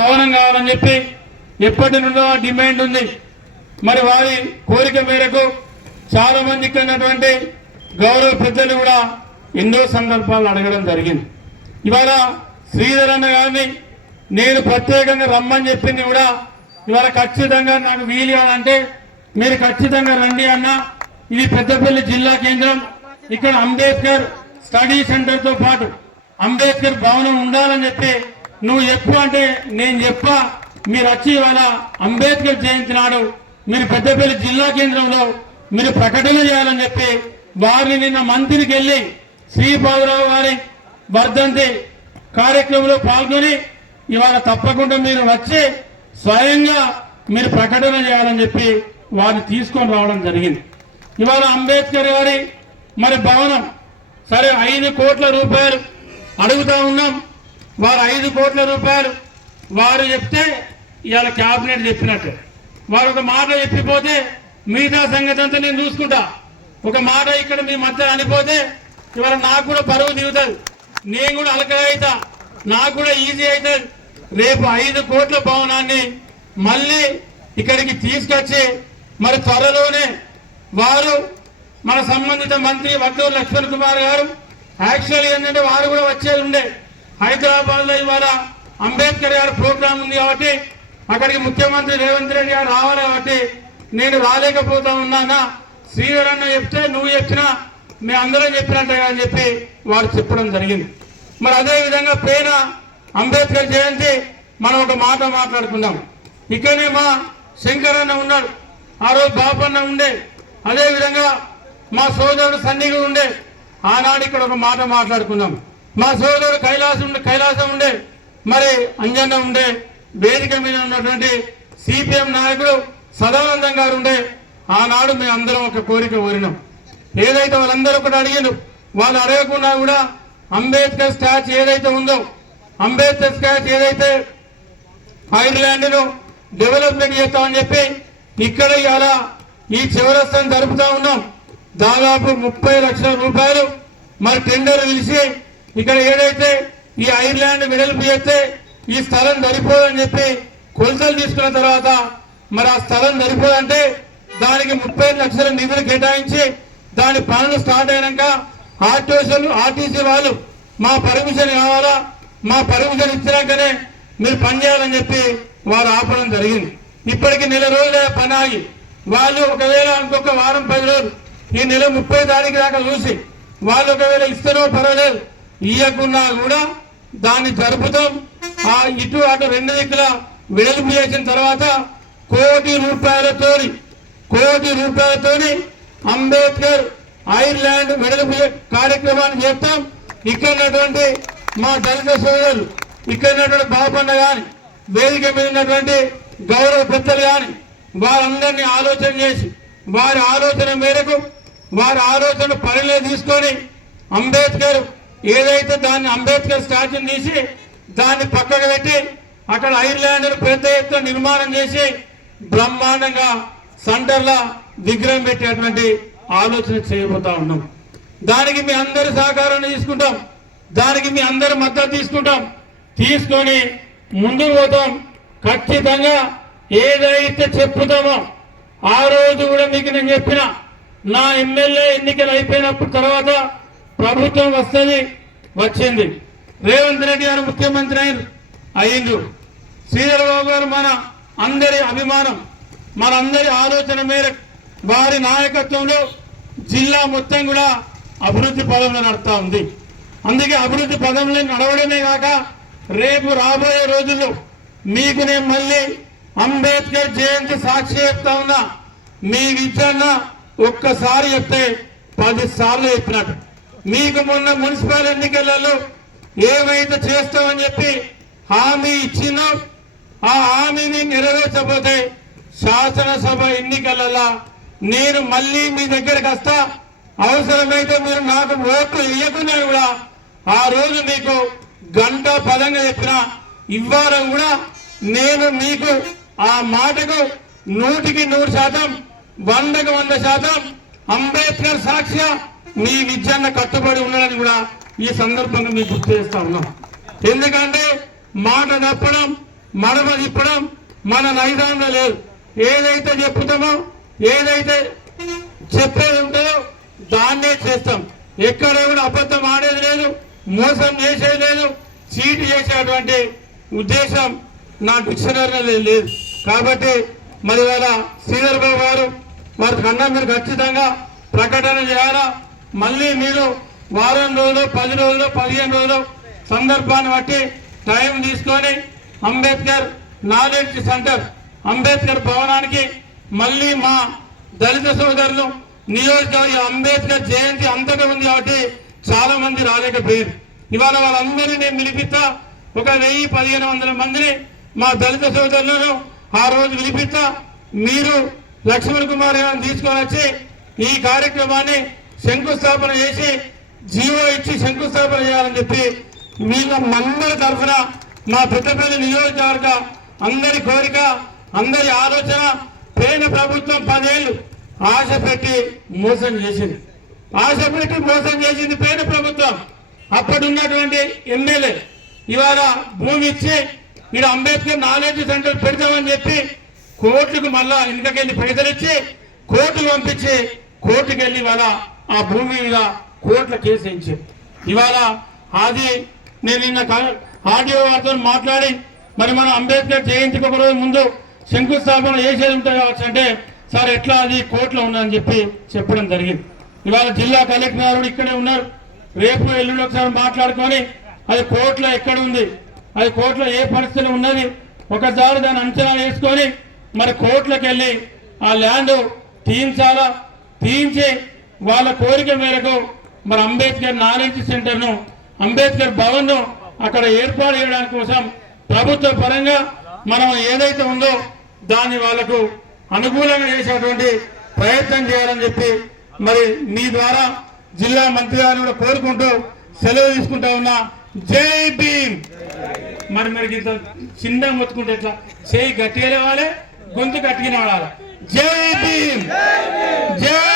భవనం కావాలని చెప్పి ఎప్పటి నుండో డిమాండ్ ఉంది. మరి వారి కోరిక మేరకు చాలా మంది ఇక్కడ ఉన్నటువంటి గౌరవ పెద్దలు కూడా ఎన్నో సందర్భాలు అడగడం జరిగింది. ఇవాళ శ్రీధర్ అన్న గారిని నేను ప్రత్యేకంగా రమ్మని చెప్పింది కూడా ఇవాళ ఖచ్చితంగా నాకు వీలు అంటే మీరు ఖచ్చితంగా రండి అన్న. ఇది పెద్దపల్లి జిల్లా కేంద్రం. ఇక్కడ అంబేద్కర్ స్టడీ సెంటర్ తో పాటు అంబేద్కర్ భవనం ఉండాలని చెప్పి నువ్వు చెప్పు అంటే నేను చెప్పా. మీరు వచ్చి ఇవాళ అంబేద్కర్ జయంతి నాడు మీరు పెద్దపల్లి జిల్లా కేంద్రంలో మీరు ప్రకటన చేయాలని చెప్పి వారిని నిన్న మంత్రికి వెళ్లి శ్రీపాదరావు గారి వర్ధంతి కార్యక్రమంలో పాల్గొని ఇవాళ తప్పకుండా మీరు వచ్చి స్వయంగా మీరు ప్రకటన చేయాలని చెప్పి వారిని తీసుకొని రావడం జరిగింది. ఇవాళ అంబేద్కర్ గారి మరి భవనం సరే 5 కోట్ల రూపాయలు అడుగుతా ఉన్నాం. వారు 5 కోట్ల రూపాయలు వారు చెప్తే ఇవాళ క్యాబినెట్ చెప్పినట్టు వారు ఒక మాట చెప్పిపోతే మిగతా సంగతి అంతా నేను చూసుకుంటా. ఒక మాట ఇక్కడ మీ మధ్య అనిపోతే ఇవాళ నాకు కూడా పరువు దిగుతుంది, నేను కూడా అలక అవుతా, నాకు కూడా ఈజీ అవుతుంది. రేపు 5 కోట్ల భవనాన్ని మళ్ళీ ఇక్కడికి తీసుకొచ్చి మరి త్వరలోనే వారు మన సంబంధిత మంత్రి వడ్డూరు లక్ష్మణ్ కుమార్ గారు యాక్చువల్ ఏంటంటే వారు కూడా వచ్చేది ఉండే. హైదరాబాద్ లో ఇవాళ అంబేద్కర్ గారి ప్రోగ్రాం ఉంది కాబట్టి అక్కడికి ముఖ్యమంత్రి రేవంత్ రెడ్డి గారు రావాలి కాబట్టి నేను రాలేకపోతా ఉన్నానా. శ్రీధర్ అన్న చెప్తే నువ్వు చెప్పినా మేము అందరం చెప్పినట్టే అని చెప్పి వారు చెప్పడం జరిగింది. మరి అదే విధంగా పేన అంబేద్కర్ జయంతి మనం ఒక మాట మాట్లాడుకుందాం. ఇక్కడనే మా శంకర్ అన్న ఉన్నాడు, ఆ రోజు బాపన్న ఉండే, అదే విధంగా మా సోదరుడు సన్నిగా ఉండే. ఆనాడు ఇక్కడ ఒక మాట మాట్లాడుకుందాం. మా సోదరుడు కైలాసం ఉండే, మరి అంజన్న ఉండే, వేదిక మీద ఉన్నటువంటి సిపిఎం నాయకుడు సదానందం గారు ఉండే. ఆనాడు మేము అందరం ఒక కోరిక కోరినాం. ఏదైతే వాళ్ళందరూ ఒకటి అడిగిన వాళ్ళు అడగకుండా కూడా అంబేద్కర్ స్టాచ్యూ ఏదైతే ఉందో, అంబేద్కర్ స్టాచ్యూ ఏదైతే ఐర్లాండ్ ను డెవలప్మెంట్ చేస్తామని చెప్పి ఇక్కడ ఇవాళ ఈ చివరస్థాన్ని జరుపుతా ఉన్నాం. దాదాపు 30 లక్షల రూపాయలు మరి టెండర్ పిలిచి ఇక్కడ ఏదైతే ఈ ఐర్లాండ్ వెడల్పు చేస్తే ఈ స్థలం సరిపోదని చెప్పి కొలతలు తీసుకున్న తర్వాత మరి ఆ స్థలం సరిపోదంటే దానికి 30 లక్షల నిధులు కేటాయించి దాని పనులు స్టార్ట్ అయినాక ఆర్టీసీ వాళ్ళు మా పర్మిషన్ కావాలా, మా పర్మిషన్ ఇచ్చినాకనే మీరు పనిచేయాలని చెప్పి వారు ఆపడం జరిగింది. ఇప్పటికి నెల రోజులే పని ఆగి వాళ్ళు ఒకవేళ ఇంకొక వారం 10 రోజులు ఈ నెల 30 తారీఖు దాకా చూసి వాళ్ళు ఒకవేళ ఇస్తేనో పర్వాలేదు, ఇయ్యకున్నా కూడా దాన్ని జరుపుతాం. ఆ ఇటు అటు 2 దిక్కుల వెడల్పు చేసిన తర్వాత కోటి రూపాయలతోని అంబేద్కర్ ఐర్లాండ్ వెడల్పు కార్యక్రమాన్ని చేస్తాం. ఇక్కడ ఉన్నటువంటి మా దళిత సోదరులు, ఇక్కడ ఉన్నటువంటి బాపన్న గాని, వేదిక మీద ఉన్నటువంటి గౌరవ పెద్దలు గాని వారందరినీ ఆలోచన చేసి వారి ఆలోచన మేరకు వారి ఆలోచన పరిలో తీసుకొని అంబేద్కర్ ఏదైతే దాన్ని అంబేద్కర్ స్టాచ్యూని తీసి దాన్ని పక్కకు పెట్టి అక్కడ ఐర్లాండ్ పెద్ద ఎత్తున నిర్మాణం చేసి బ్రహ్మాండంగా సెంటర్లో విగ్రహం పెట్టేటువంటి ఆలోచన చేయబోతా ఉన్నాం. దానికి మీ అందరి సహకారాన్ని తీసుకుంటాం, దానికి మీ అందరి మద్దతు తీసుకొని ముందుకు పోతాం. ఖచ్చితంగా ఏదైతే చెప్పుతామో ఆ రోజు కూడా మీకు నేను చెప్పిన నా ఎమ్మెల్యే ఎన్నికలు అయిపోయినప్పుడు తర్వాత ప్రభుత్వం వచ్చింది. రేవంత్ రెడ్డి గారు ముఖ్యమంత్రి అయ్యిండు. శ్రీధర్ బాబు గారు మన అందరి అభిమానం, మనందరి ఆలోచన మేరకు వారి నాయకత్వంలో జిల్లా మొత్తం కూడా అభివృద్ధి పదంలో నడుస్తూ ఉంది. అందుకే అభివృద్ధి పదంలో నడవడమే కాక రేపు రాబోయే రోజుల్లో మీకు నేను మళ్ళీ అంబేద్కర్ జయంతి సాక్షి చెప్తా ఉన్నా. మీ విద్యన్న ఒక్కసారి చెప్తే 10 సార్లు చెప్పినట్టు. మీకు మొన్న మున్సిపల్ ఎన్నికలలో ఏమైతే చేస్తామని చెప్పి హామీ ఇచ్చినా ఆ హామీని నెరవేర్చకపోతే శాసనసభ ఎన్నికలలో నేను మళ్ళీ మీ దగ్గరికి వస్తా. అవసరమైతే మీరు నాకు ఓట్లు ఇవ్వకున్నా కూడా ఆ రోజు మీకు గంట పదంగా చెప్పిన ఇవ్వాలని కూడా నేను మీకు ఆ మాటకు 100కి 100%, 100కి 100% అంబేద్కర్ సాక్ష్య మీ విద్యన్న కట్టుబడి ఉన్నాడని కూడా ఈ సందర్భంగా మీకు గుర్తు చేస్తా ఉన్నాం. ఎందుకంటే మాట తప్పడం మడమ తిప్పడం మన నైజాంలో లేదు. ఏదైతే చెప్తామో ఏదైతే చెప్పేది ఉంటుందో దాన్నే చేస్తాం. ఎక్కడ కూడా అబద్ధం ఆడేది లేదు, మోసం చేసేది లేదు, చీటు చేసేటువంటి ఉద్దేశం నా డిక్షనరీలో లేదు. కాబట్టి మరి వాళ్ళ శ్రీధర్ బాబు గారు వారి కన్నా మీరు ఖచ్చితంగా ప్రకటన చేయాలా. మళ్ళీ మీరు వారం రోజులు 10 రోజులు 15 రోజులు సందర్భాన్ని బట్టి టైం తీసుకొని అంబేద్కర్ నాలెడ్జ్ సెంటర్ అంబేద్కర్ భవనానికి మళ్ళీ మా దళిత సోదరులు నియోజకవర్గ అంబేద్కర్ జయంతి అంతటా ఉంది కాబట్టి చాలా మంది రాలేకపోయారు. ఇవాళ వాళ్ళందరినీ నేను పిలిపిస్తా, ఒక 1000-1500 మందిని మా దళిత సోదరులను ఆ రోజు పిలిపిస్తా. మీరు లక్ష్మణ్ కుమార్ గారిని తీసుకొని వచ్చి ఈ కార్యక్రమాన్ని శంకుస్థాపన చేసి జీవో ఇచ్చి శంకుస్థాపన చేయాలని చెప్పి వీళ్ళందరి తరఫున మా పెద్దపల్లి నియోజకవర్గ అందరి కోరిక, అందరి ఆలోచన. పేద ప్రభుత్వం 10 ఏళ్ళు ఆశ పెట్టి మోసం చేసింది. ఆశ పెట్టి మోసం చేసింది పేద ప్రభుత్వం. అప్పుడున్నటువంటి ఎమ్మెల్యే ఇవాళ భూమి ఇచ్చి మీరు అంబేద్కర్ నాలెడ్జ్ సెంటర్ పెడతామని చెప్పి కోర్టుకు మళ్ళా ఇంటికెళ్ళి పైసలు ఇచ్చి కోర్టుకు పంపించి కోర్టుకు వెళ్ళి ఇవాళ ఆ భూమి మీద కోర్టుల కేసు వేయించి ఇవాళ అది నేను నిన్న ఆడియో వారితో మాట్లాడి మరి మన అంబేద్కర్ జయంతికి ఒక రోజు ముందు శంకుస్థాపన చేసేది ఉంటుంది కావచ్చు అంటే సార్ ఎట్లా అది కోర్టులో ఉందని చెప్పి చెప్పడం జరిగింది. ఇవాళ జిల్లా కలెక్టర్ గారు ఇక్కడే ఉన్నారు. రేపు ఎల్లుండి ఒకసారి మాట్లాడుకొని అది కోర్టులో ఎక్కడ ఉంది, అది కోర్టులో ఏ పరిస్థితిలో ఉన్నది ఒకసారి దాన్ని అంచనా వేసుకొని మరి కోర్టులకు వెళ్ళి ఆ ల్యాండ్ తీయించాలా, తీయించి వాళ్ళ కోరిక మేరకు మరి అంబేద్కర్ నాలెడ్జ్ సెంటర్ను అంబేద్కర్ భవన్ను అక్కడ ఏర్పాటు చేయడానికి కోసం ప్రభుత్వ పరంగా మనం ఏదైతే ఉందో దాన్ని వాళ్లకు అనుకూలంగా చేసేటువంటి ప్రయత్నం చేయాలని చెప్పి మరి మీ ద్వారా జిల్లా మంత్రి గారిని కూడా కోరుకుంటూ సెలవు తీసుకుంటా ఉన్నా. జై భీమ్. మరి మీరు ఇంత చిన్న మొత్తుకుంటే ఎట్లా? చేయి గట్టిగా లేవాలి, గొంతు గట్టిగా వాడాలి. జై భీమ్, జై